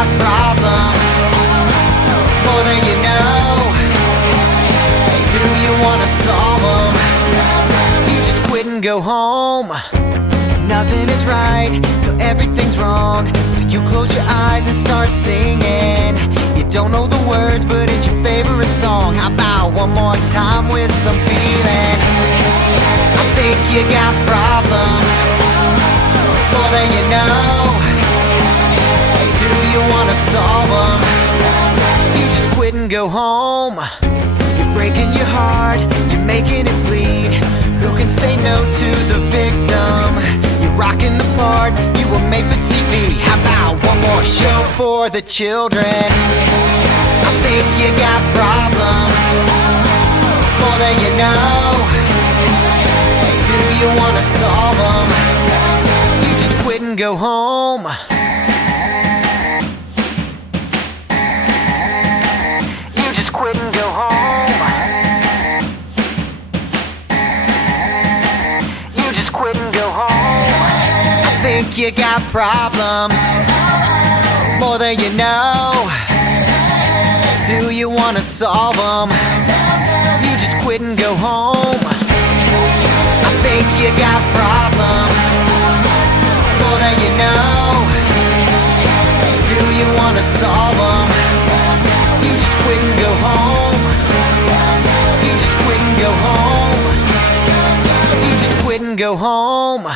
got problems, more than you know. Do you wanna solve them? You just quit and go home. Nothing is right till everything's wrong, so you close your eyes and start singing. You don't know the words, but it's your favorite song. How about one more time with some feeling? I think you got problems, more than you know. Do you wanna solve them? You just quit and go home. You're breaking your heart, you're making it bleed. Who can say no to the victim? You're rocking the part, you were made for TV. How about one more show for the children? I think you got problems, more than you know. Do you wanna solve them? You just quit and go home. You just quit and go home. You just quit and go home. I think you got problems, more than you know. Do you wanna solve them? You just quit and go home. I think you got problems, more than you know. Do you wanna solve them? You just quit and go home. You just quit and go home. You just quit and go home.